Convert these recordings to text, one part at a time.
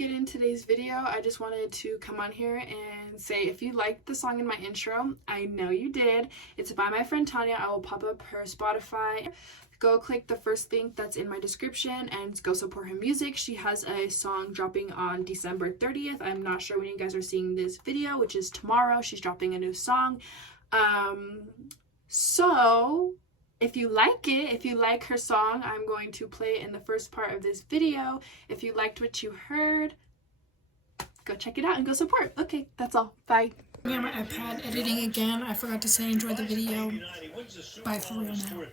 get in today's video, I just wanted to come on here and say if you liked the song in my intro, I know you did. It's by my friend Tanya. I will pop up her Spotify. Go click the first link that's in my description and go support her music. She has a song dropping on December 30th. I'm not sure when you guys are seeing this video, which is tomorrow. She's dropping a new song. So if you like it, if you like her song, I'm going to play it in the first part of this video. If you liked what you heard, go check it out and go support. Okay, that's all. Bye. I'm on my iPad editing again. I forgot to say enjoy the video. Bye for real now.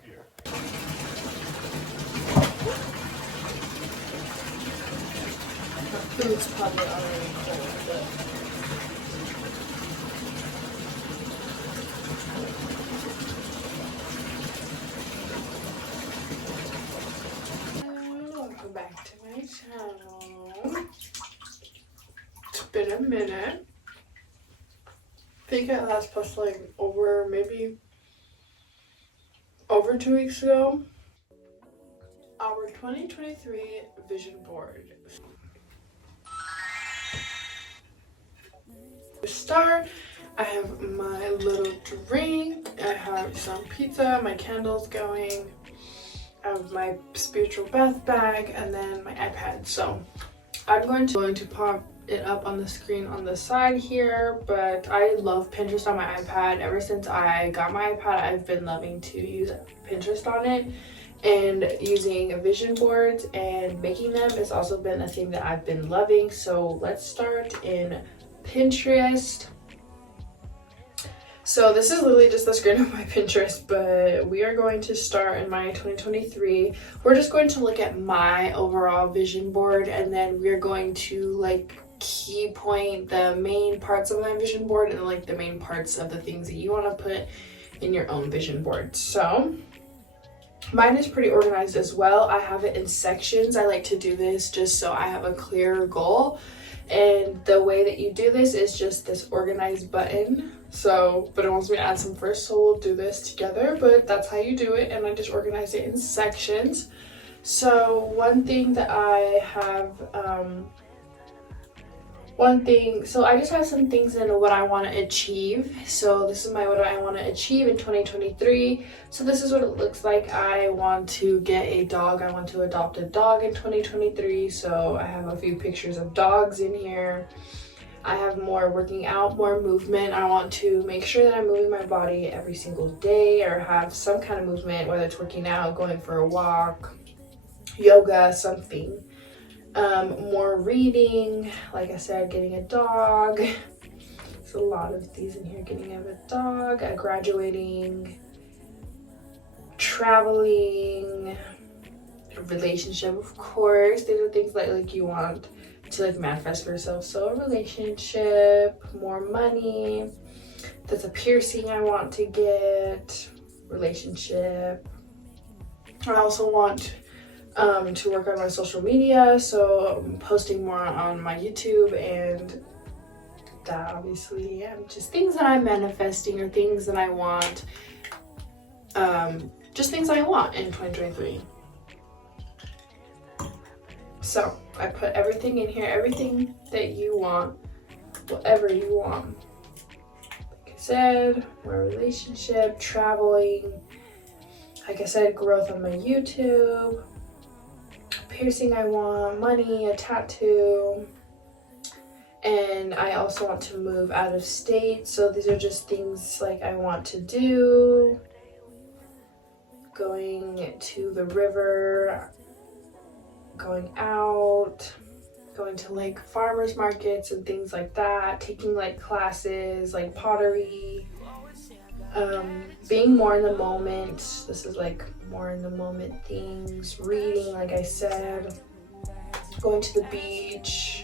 Food's probably already cold, but... Welcome back to my channel. It's been a minute. I think I last posted like maybe over 2 weeks ago. Our 2023 vision board. To start, I have my little drink, I have some pizza, my candles going, I have my spiritual bath bag, and then my iPad. So I'm going to pop it up on the screen on the side here, but I love Pinterest on my iPad. Ever since I got my iPad, I've been loving to use Pinterest on it, and using vision boards and making them has also been a thing that I've been loving. So let's start in Pinterest. So this is literally just the screen of my Pinterest, but we are going to start in my 2023. We're just going to look at my overall vision board, and then we're going to like key point the main parts of my vision board and like the main parts of the things that you want to put in your own vision board. So mine is pretty organized as well. I have it in sections. I like to do this just so I have a clear goal. And the way that you do this is just this organized button. So, but it wants me to add some first, so we'll do this together, but that's how you do it. And I just organize it in sections. So one thing that I have, so I just have some things in what I want to achieve. So this is what I want to achieve in 2023. So this is what it looks like. I want to get a dog. I want to adopt a dog in 2023. So I have a few pictures of dogs in here. I have more working out, more movement. I want to make sure that I'm moving my body every single day or have some kind of movement, whether it's working out, going for a walk, yoga, something. More reading, like I said, getting a dog. There's a lot of these in here. Getting a dog, graduating, traveling, a relationship, of course. These are things like you want to like manifest for yourself. So a relationship, more money. That's a piercing I want to get. Relationship. I also want to work on my social media, so I'm posting more on my YouTube, and that obviously just things that I'm manifesting or things that I want, just things I want in 2023. So I put everything in here, everything that you want, whatever you want. Like I said, my relationship, traveling, like I said, growth on my YouTube, piercing I want, money, a tattoo, and I also want to move out of state. So these are just things like I want to do. Going to the river, going out, going to like farmers markets and things like that, taking like classes like pottery, being more in the moment. This is like more in the moment things. Reading, like I said, going to the beach,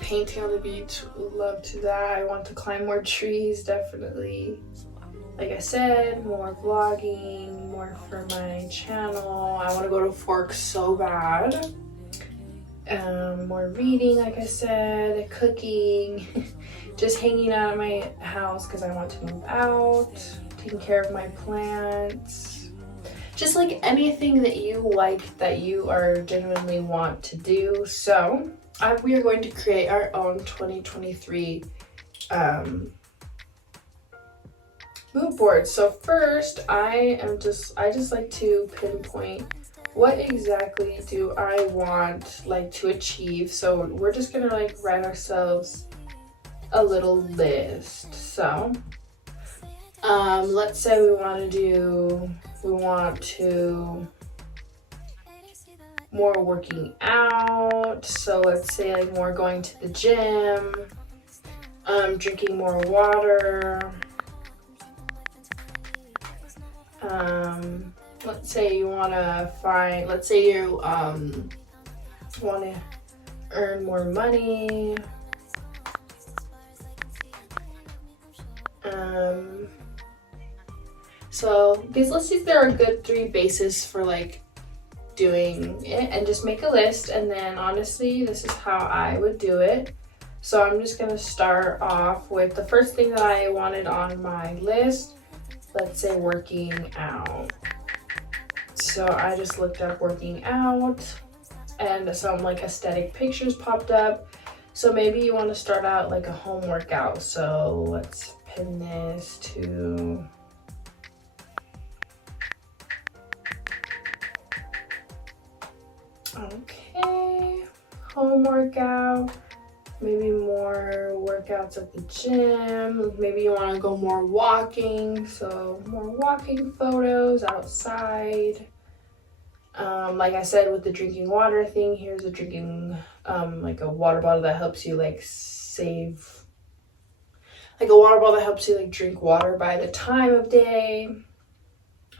painting on the beach, love to that. I want to climb more trees, definitely. Like I said, more vlogging, more for my channel. I want to go to Forks so bad. More reading, like I said, cooking, just hanging out at my house because I want to move out, taking care of my plants, just like anything that you like, that you are genuinely want to do. So we are going to create our own 2023 mood board. So first, I just like to pinpoint what exactly do I want like to achieve. So we're just gonna like write ourselves a little list. So let's say we want to more working out. So let's say like more going to the gym, drinking more water. Let's say you want to want to earn more money. So these lists, there are good 3 bases for like doing it, and just make a list. And then honestly, this is how I would do it. So I'm just gonna start off with the first thing that I wanted on my list. Let's say working out. So I just looked up working out, and some like aesthetic pictures popped up. So maybe you want to start out like a home workout. So let's pin this to okay, home workout. Maybe more workouts at the gym. Maybe you want to go more walking, so more walking photos outside. Like I said with the drinking water thing, here's a drinking like a water bottle that helps you like save, like a water bottle that helps you like drink water by the time of day.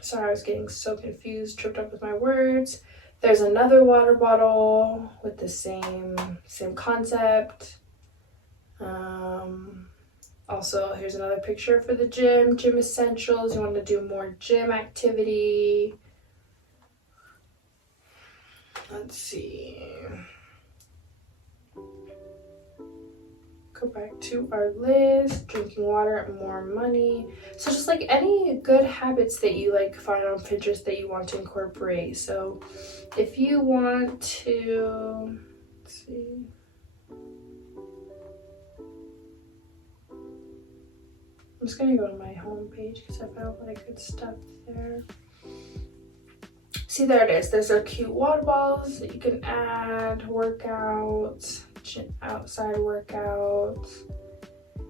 Sorry, I was getting so confused, tripped up with my words. There's another water bottle with the same concept. Also, here's another picture for the gym essentials. You want to do more gym activity. Let's see. Go back to our list. Drinking water, more money. So just like any good habits that you like find on Pinterest that you want to incorporate. So if you want to, let's see. I'm just gonna go to my home page because I found a lot of good stuff there. See, there it is. There's our cute water bottles that you can add, workouts, outside workouts.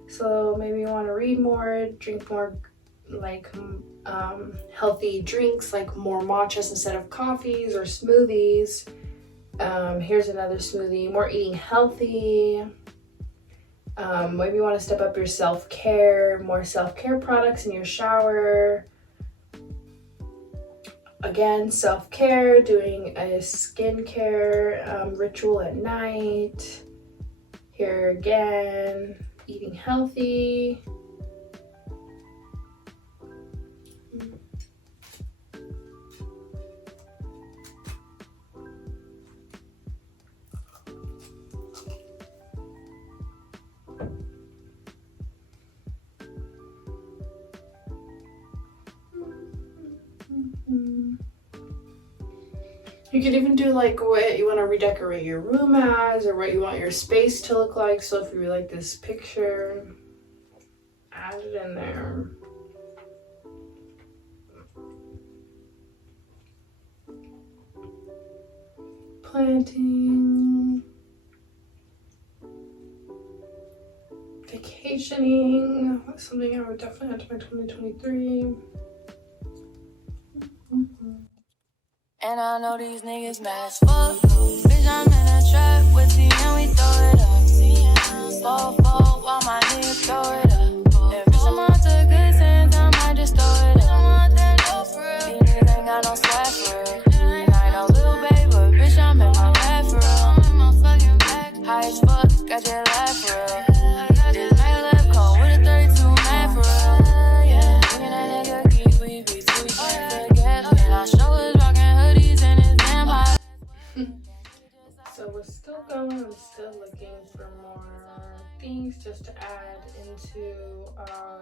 So maybe you want to read more, drink more like healthy drinks, like more matchas instead of coffees or smoothies. Here's another smoothie. More eating healthy. Maybe you want to step up your self-care, more self-care products in your shower. Again, self-care, doing a skincare ritual at night. Here again, eating healthy. You could even do like what you want to redecorate your room as, or what you want your space to look like. So if you like this picture, add it in there. Planting, vacationing, that's something I would definitely add to my 2023. And I know these niggas mad as fuck. Bitch, I'm in a trap with T and we throw it up. Fall, while my niggas throw it up. Every time I took good sense, I might just throw it up. These niggas ain't got no swag for real. And I ain't no little babe, but bitch, I'm in my bag for real. High as fuck, got your life for real. This nigga left cold with a 32 man for real. Yeah, me and that nigga keep, we be too, we can't forget. And I show us so we're still going, I'm still looking for more things just to add into our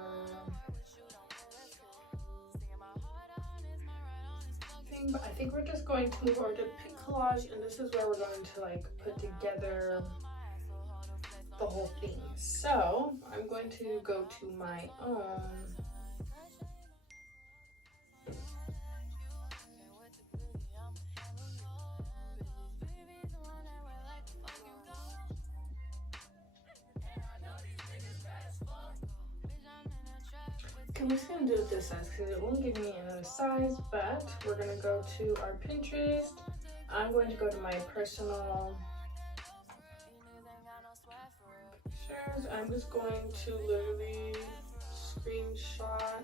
everything, but I think we're just going to move over to pic collage, and this is where we're going to like put together the whole thing. So I'm going to go to my own I'm just gonna do it this size because it won't give me another size, but we're gonna go to our Pinterest. I'm going to go to my personal pictures. I'm just going to literally screenshot.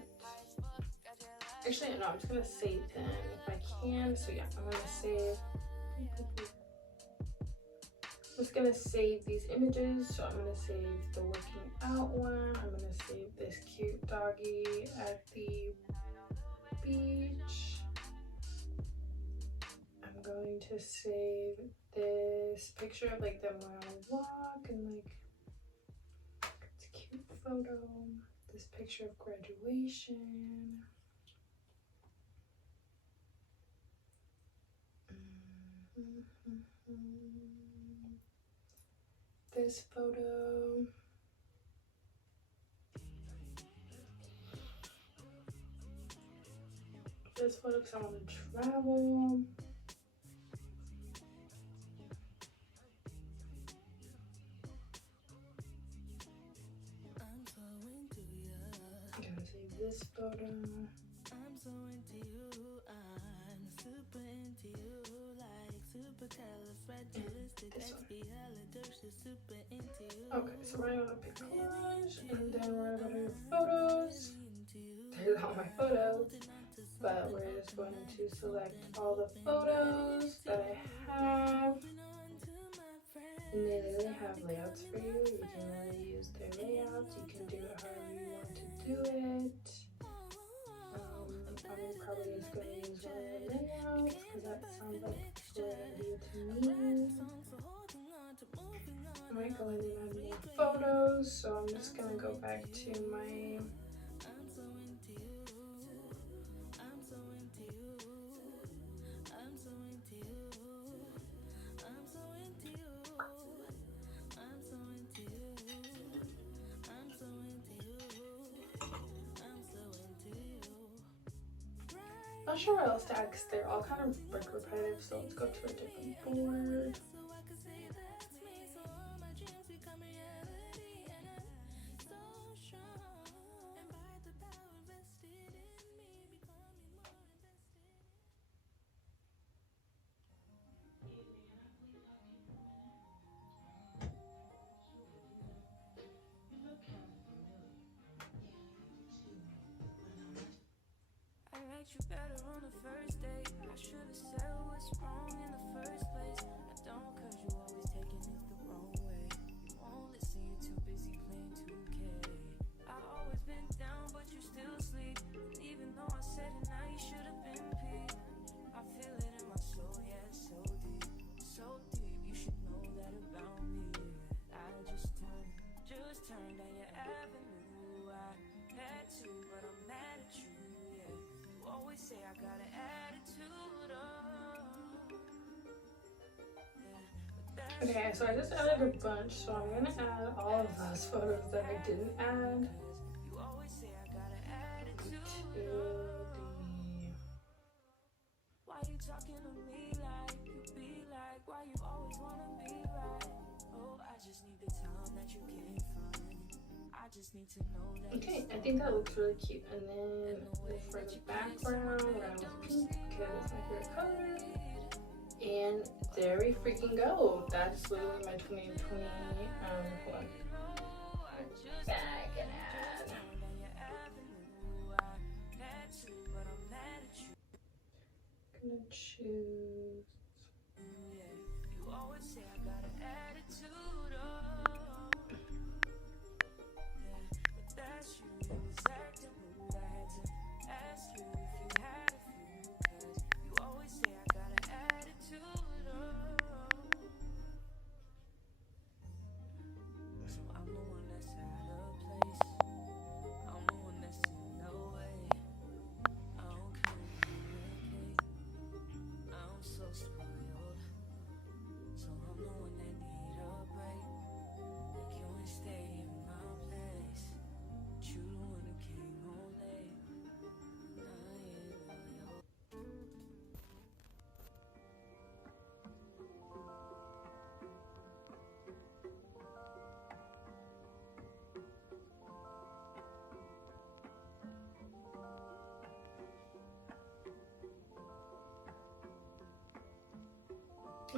Actually, no, I'm just gonna save them if I can. So yeah, I'm gonna save. I'm just gonna save these images. So I'm gonna save the working out one. I'm gonna save this cute doggy at the beach. I'm going to save this picture of like them on a walk and like it's a cute photo. This picture of graduation. This photo. This photo because I want to travel. I'm gonna save this photo. I'm so into you, I'm super into you, like supercalifragilisticexpialidocious, super into you. Okay, so we're gonna pick collage and then we're gonna go to photos. There's all my photos, but we're just going to select all the photos that I have. And they literally have layouts for you. You can really use their layouts. You can do it however you want to do it. I'm probably just going to use one of the layouts because that sounds like a good idea to me. I might go in and add more photos, so I'm just going to go back to my not sure what else to add because they're all kind of like repetitive, so let's go to a different board. You better on the first date. I should have said what's wrong in the first place. I don't, cause you always taking it the wrong way. You won't listen, you're too busy playing 2K. I always been down, but you still sleep. And even though I said it now, you should have been peeved. I feel it in my soul, yeah, it's so deep. So deep, you should know that about me. I just turned down your avenue. I had to, but I'm mad at you, yeah. Always say I got an attitude, yeah. Okay, so I just added a bunch, so I'm gonna add all of those photos that I didn't add You always say I got an attitude. to the... Why you talking to me like you be like? Why you always wanna be right? Oh, I just need the time that you can't find. I just need to know that. Okay, I think that looks really cute. And then for the background, we're gonna go with pink because it's my favorite color. And there we freaking go. That's literally my 2020. Hold on. Back and add. Gonna choose. You always say I got an attitude, but that's you. You was acting rude. I had to ask you if you had a few, cause you always say I got an attitude, So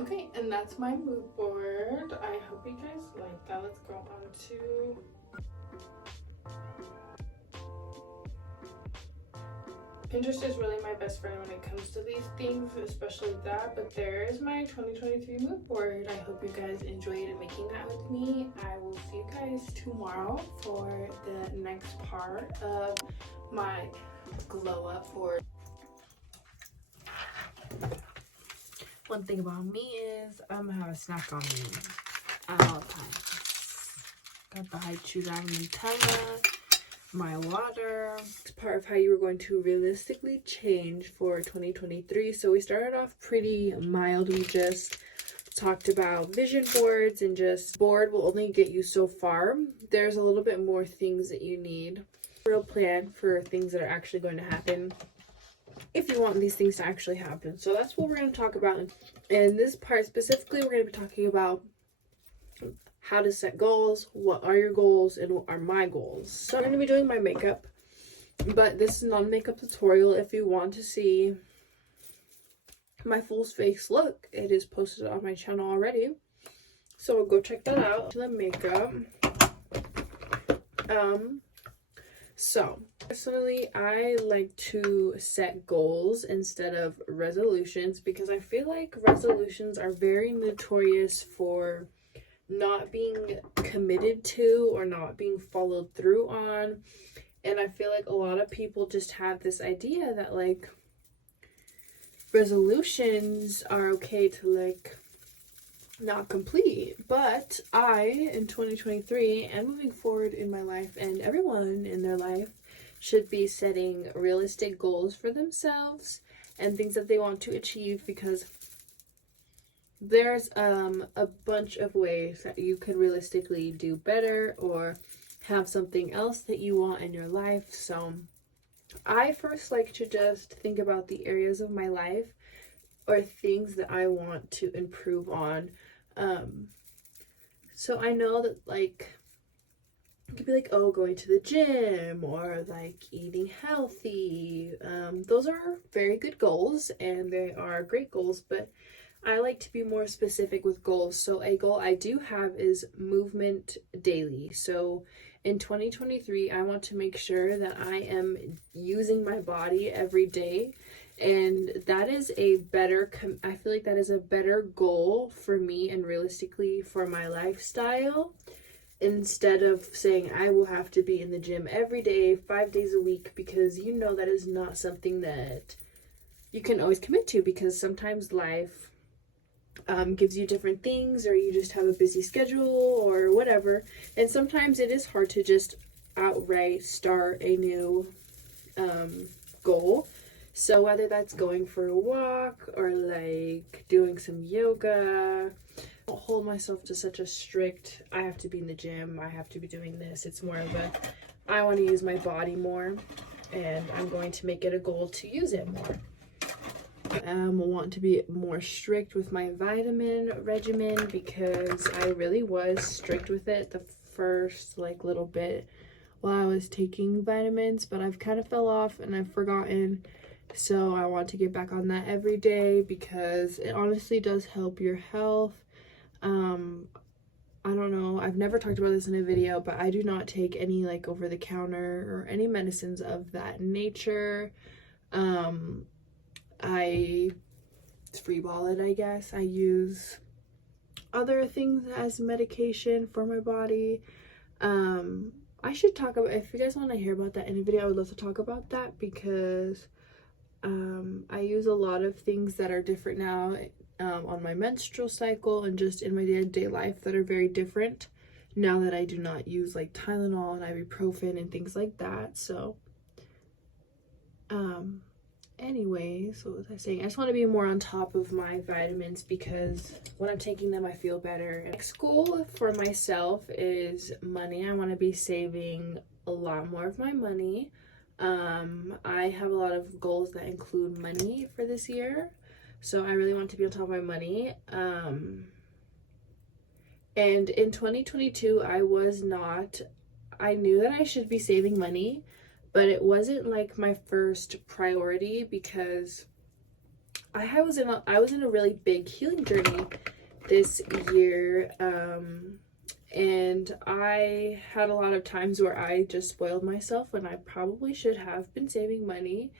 Okay, and that's my mood board. I hope you guys like that. Let's go on to Pinterest. Is really my best friend when it comes to these things, especially that. But there is my 2023 mood board. I hope you guys enjoyed making that with me. I will see you guys tomorrow for the next part of my glow up board. One thing about me is I'm gonna have a snack on me at all times. Got the high chew Nutella, my water. It's part of how you were going to realistically change for 2023. So we started off pretty mild. We just talked about vision boards, and just board will only get you so far. There's a little bit more things that you need. Real plan for things that are actually going to happen if you want these things to actually happen. So that's what we're going to talk about. In this part specifically, we're going to be talking about how to set goals, what are your goals, and what are my goals. So I'm going to be doing my makeup, but this is not a makeup tutorial. If you want to see my full face look, it is posted on my channel already, so go check that out. The makeup. So personally, I like to set goals instead of resolutions, because I feel like resolutions are very notorious for not being committed to or not being followed through on. And I feel like a lot of people just have this idea that like resolutions are okay to like not complete. But I, in 2023 and moving forward in my life, and everyone in their life, should be setting realistic goals for themselves and things that they want to achieve, because there's a bunch of ways that you could realistically do better or have something else that you want in your life. So I first like to just think about the areas of my life or things that I want to improve on. So I know that like it could be like, oh, going to the gym or like eating healthy. Those are very good goals and they are great goals, but I like to be more specific with goals. So a goal I do have is movement daily. So in 2023, I want to make sure that I am using my body every day. And that is a better, I feel like that is a better goal for me and realistically for my lifestyle. Instead of saying I will have to be in the gym every day, 5 days a week, because you know that is not something that you can always commit to, because sometimes life gives you different things, or you just have a busy schedule or whatever. And sometimes it is hard to just outright start a new goal. So whether that's going for a walk or like doing some yoga, I don't hold myself to such a strict, I have to be in the gym, I have to be doing this. It's more of a, I want to use my body more, and I'm going to make it a goal to use it more. I want to be more strict with my vitamin regimen, because I really was strict with it the first like little bit while I was taking vitamins, but I've kind of fell off and I've forgotten. So I want to get back on that every day, because it honestly does help your health. I don't know, I've never talked about this in a video, but I do not take any like over the counter or any medicines of that nature. I freeball it, I guess. I use other things as medication for my body. I should talk about, if you guys want to hear about that in a video, I would love to talk about that, because I use a lot of things that are different now on my menstrual cycle and just in my day-to-day life that are very different now that I do not use like Tylenol and ibuprofen and things like that. So anyways, what was I saying? I just want to be more on top of my vitamins, because when I'm taking them I feel better. Next goal for myself is money. I want to be saving a lot more of my money. I have a lot of goals that include money for this year, so I really want to be on top of my money. And in 2022 I knew that I should be saving money, but it wasn't like my first priority, because I was in a really big healing journey this year, and I had a lot of times where I just spoiled myself when I probably should have been saving money,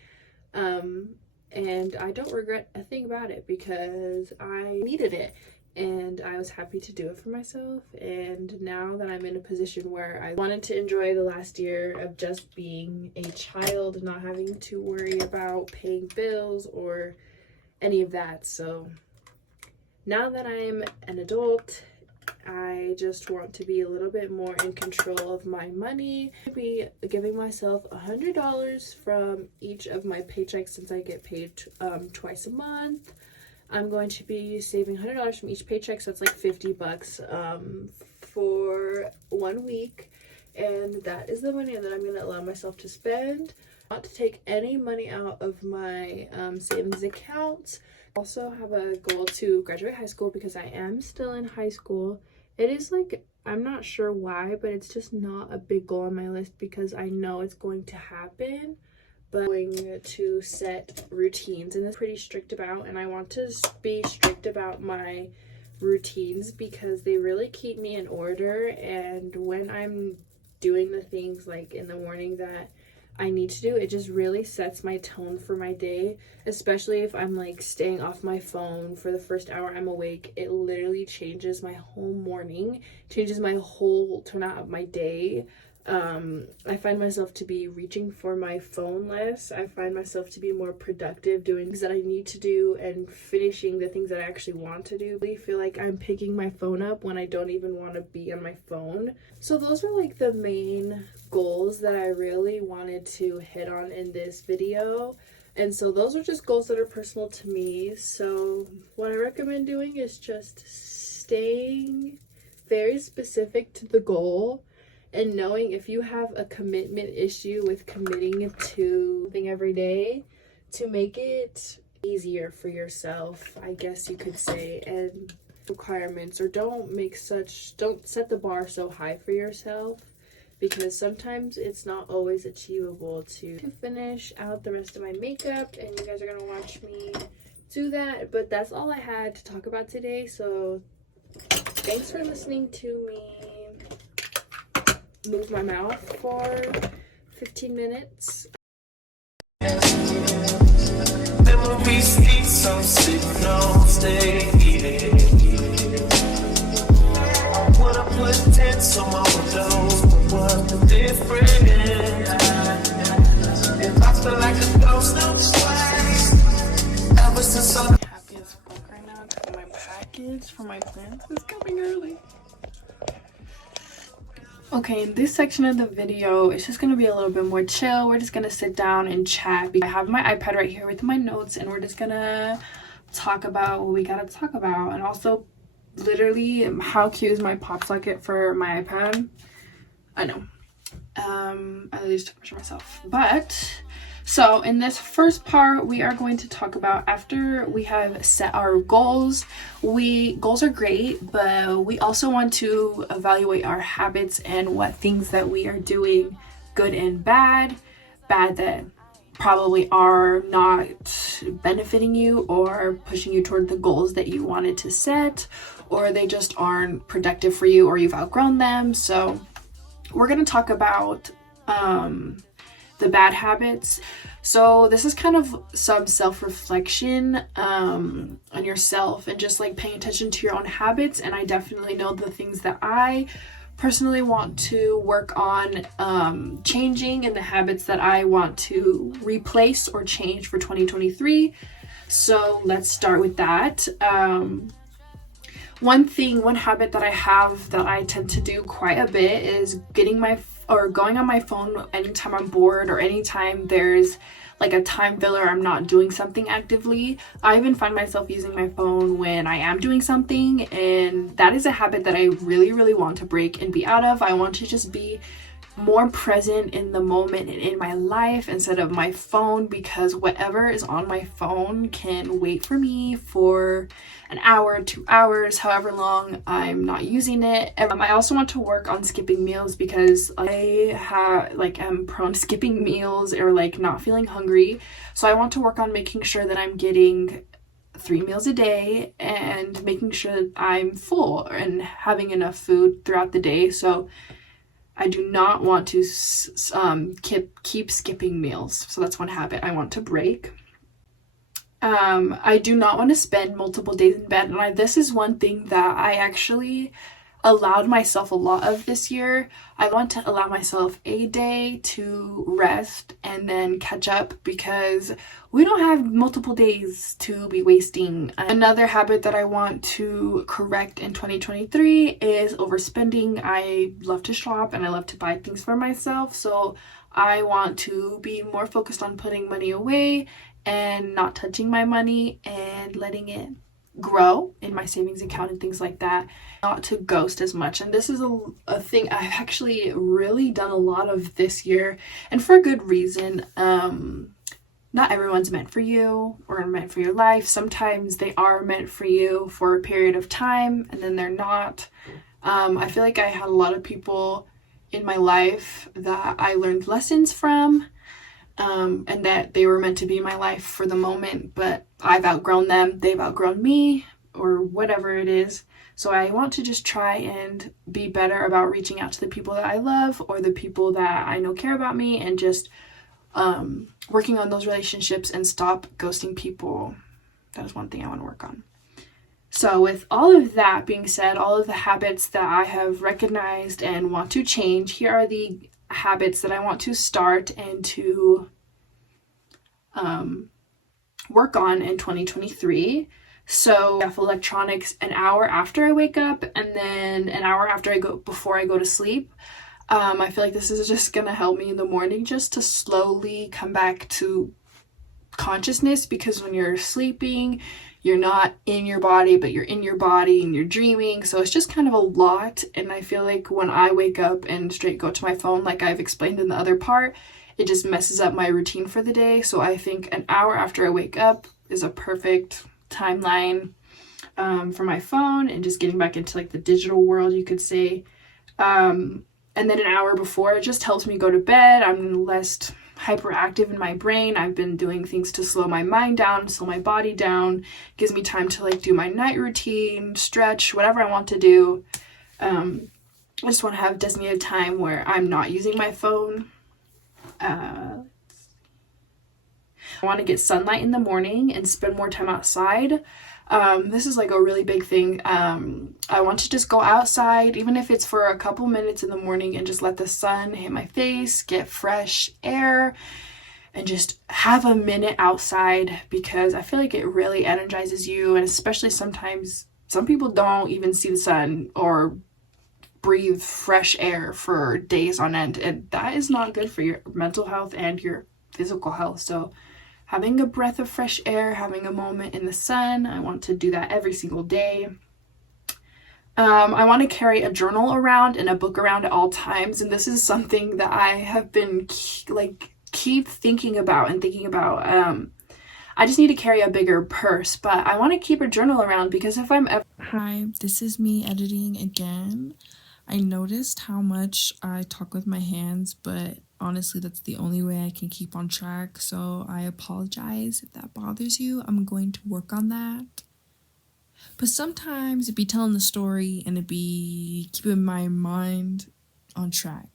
and I don't regret a thing about it because I needed it and I was happy to do it for myself. And now that I'm in a position where I wanted to enjoy the last year of just being a child, not having to worry about paying bills or any of that. So now that I'm an adult, I just want to be a little bit more in control of my money. I'll be giving myself $100 from each of my paychecks since I get paid twice a month. I'm going to be saving $100 from each paycheck, so it's like $50 for 1 week, and that is the money that I'm going to allow myself to spend. Not to take any money out of my savings accounts. Also have a goal to graduate high school because I am still in high school. It is like, I'm not sure why, but it's just not a big goal on my list because I know it's going to happen. But I'm going to set routines, and it's pretty strict about, and I want to be strict about my routines because they really keep me in order. And when I'm doing the things like in the morning that I need to do, it just really sets my tone for my day, especially if I'm like staying off my phone for the first hour I'm awake. It literally changes my whole morning, changes my whole turnout of my day. I find myself to be reaching for my phone less. I find myself to be more productive doing things that I need to do and finishing the things that I actually want to do. I feel like I'm picking my phone up when I don't even want to be on my phone. So those are like the main goals that I really wanted to hit on in this video. And so those are just goals that are personal to me. So what I recommend doing is just staying very specific to the goal, and knowing if you have a commitment issue with committing to something every day, to make it easier for yourself, I guess you could say, and requirements, or don't set the bar so high for yourself, because sometimes it's not always achievable. To finish out the rest of my makeup, and you guys are gonna watch me do that, but that's all I had to talk about today. So thanks for listening to me move my mouth for 15 minutes. Memories keep some sitting on stay. I wanna put tents on my windows, but what's the difference? If I feel like a ghost, no twice. Ever since I'm Happy as fuck right now because my package for my plants is coming early. Okay, in this section of the video, it's just going to be a little bit more chill. We're just going to sit down and chat. I have my iPad right here with my notes, and we're just going to talk about what we got to talk about. And also, literally, how cute is my pop socket for my iPad? I know. I literally just took a picture of myself. But, so in this first part, we are going to talk about, after we have set our goals. Goals are great, but we also want to evaluate our habits and what things that we are doing, good and bad that probably are not benefiting you or pushing you toward the goals that you wanted to set, or they just aren't productive for you, or you've outgrown them. So we're going to talk about the bad habits. So this is kind of some self-reflection on yourself and just like paying attention to your own habits. And I definitely know the things that I personally want to work on changing, and the habits that I want to replace or change for 2023. So let's start with that. One habit that I have that I tend to do quite a bit is going on my phone anytime I'm bored, or anytime there's like a time filler, I'm not doing something actively. I even find myself using my phone when I am doing something, and that is a habit that I really, really want to break and be out of. I want to just be more present in the moment and in my life instead of my phone, because whatever is on my phone can wait for me for an hour, 2 hours, however long I'm not using it. I also want to work on skipping meals because I am prone to skipping meals or like not feeling hungry. So I want to work on making sure that I'm getting 3 meals a day and making sure that I'm full and having enough food throughout the day. So I do not want to keep skipping meals. So that's one habit I want to break. I do not want to spend multiple days in bed. And this is one thing that I actually allowed myself a lot of this year. I want to allow myself a day to rest and then catch up because we don't have multiple days to be wasting. Another habit that I want to correct in 2023 is overspending. I love to shop and I love to buy things for myself. So I want to be more focused on putting money away and not touching my money and letting it grow in my savings account and things like that, not to ghost as much. And this is a thing I've actually really done a lot of this year, and for a good reason. Not everyone's meant for you or meant for your life. Sometimes they are meant for you for a period of time and then they're not. I feel like I had a lot of people in my life that I learned lessons from, and that they were meant to be in my life for the moment, but I've outgrown them, they've outgrown me, or whatever it is. So I want to just try and be better about reaching out to the people that I love or the people that I know care about me, and just working on those relationships and stop ghosting people. That is one thing I want to work on. So with all of that being said, all of the habits that I have recognized and want to change, here are the habits that I want to start and to work on in 2023. So off electronics an hour after I wake up, and then an hour before I go to sleep. I feel like this is just gonna help me in the morning just to slowly come back to consciousness, because when you're sleeping, you're not in your body, but you're in your body and you're dreaming. So it's just kind of a lot. And I feel like when I wake up and straight go to my phone, like I've explained in the other part, it just messes up my routine for the day. So I think an hour after I wake up is a perfect timeline for my phone and just getting back into like the digital world, you could say. And then an hour before, it just helps me go to bed. I'm less hyperactive in my brain. I've been doing things to slow my mind down, slow my body down. Gives me time to like do my night routine, stretch, whatever I want to do. I just want to have designated time where I'm not using my phone. I want to get sunlight in the morning and spend more time outside. This is like a really big thing. I want to just go outside, even if it's for a couple minutes in the morning, and just let the sun hit my face, get fresh air, and just have a minute outside, because I feel like it really energizes you. And especially sometimes some people don't even see the sun or breathe fresh air for days on end, and that is not good for your mental health and your physical health. So having a breath of fresh air, having a moment in the sun, I want to do that every single day. I want to carry a journal around and a book around at all times, and this is something that I have been keep thinking about. I just need to carry a bigger purse, but I want to keep a journal around, because if I'm ever... Hi, this is me editing again. I noticed how much I talk with my hands, but honestly, that's the only way I can keep on track, so I apologize if that bothers you. I'm going to work on that. But sometimes it'd be telling the story and it'd be keeping my mind on track.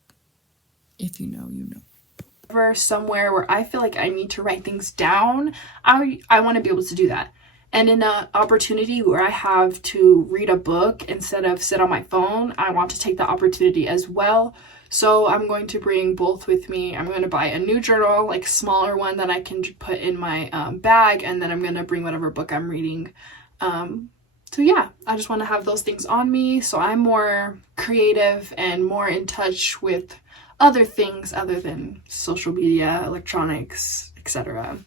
If you know, you know. Somewhere where I feel like I need to write things down, I want to be able to do that. And in an opportunity where I have to read a book instead of sit on my phone, I want to take the opportunity as well. So I'm going to bring both with me. I'm going to buy a new journal, like smaller one that I can put in my bag, and then I'm going to bring whatever book I'm reading. So yeah, I just want to have those things on me, so I'm more creative and more in touch with other things other than social media, electronics, etc.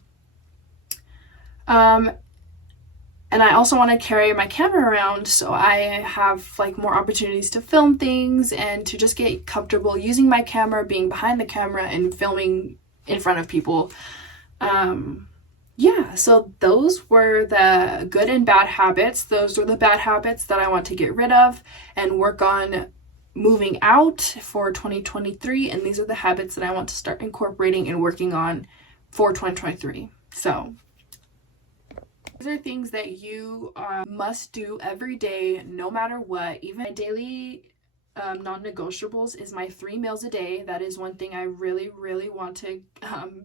And I also want to carry my camera around so I have like more opportunities to film things and to just get comfortable using my camera, being behind the camera and filming in front of people. Yeah, so those were the good and bad habits. Those were the bad habits that I want to get rid of and work on moving out for 2023. And these are the habits that I want to start incorporating and working on for 2023. So these are things that you must do every day, no matter what. Even my daily non-negotiables is my 3 meals a day. That is one thing I really, really want to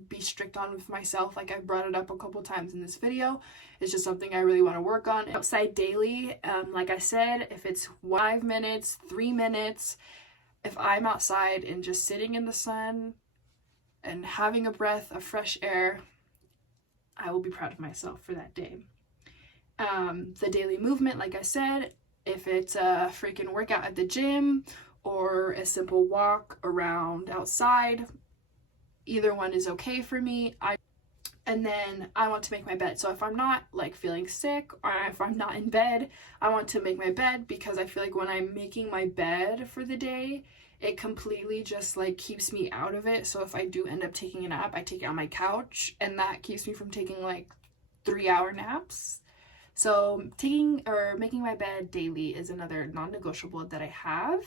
be strict on with myself. Like I brought it up a couple times in this video. It's just something I really want to work on. Outside daily, like I said, if it's 5 minutes, 3 minutes, if I'm outside and just sitting in the sun and having a breath of fresh air, I will be proud of myself for that day. The daily movement, like I said, if it's a freaking workout at the gym or a simple walk around outside, either one is okay for me. And then I want to make my bed. So if I'm not like feeling sick or if I'm not in bed, I want to make my bed because I feel like when I'm making my bed for the day, it completely just like keeps me out of it. So if I do end up taking a nap, I take it on my couch and that keeps me from taking like 3-hour naps. So taking or making my bed daily is another non-negotiable that I have.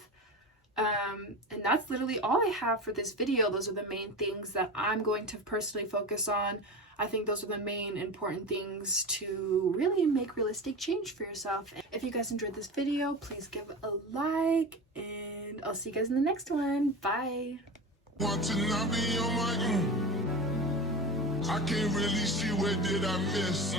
And that's literally all I have for this video. Those are the main things that I'm going to personally focus on. I think those are the main important things to really make realistic change for yourself. If you guys enjoyed this video, please give it a like and I'll see you guys in the next one. Bye. Want to not be on my I can't really see where did I miss.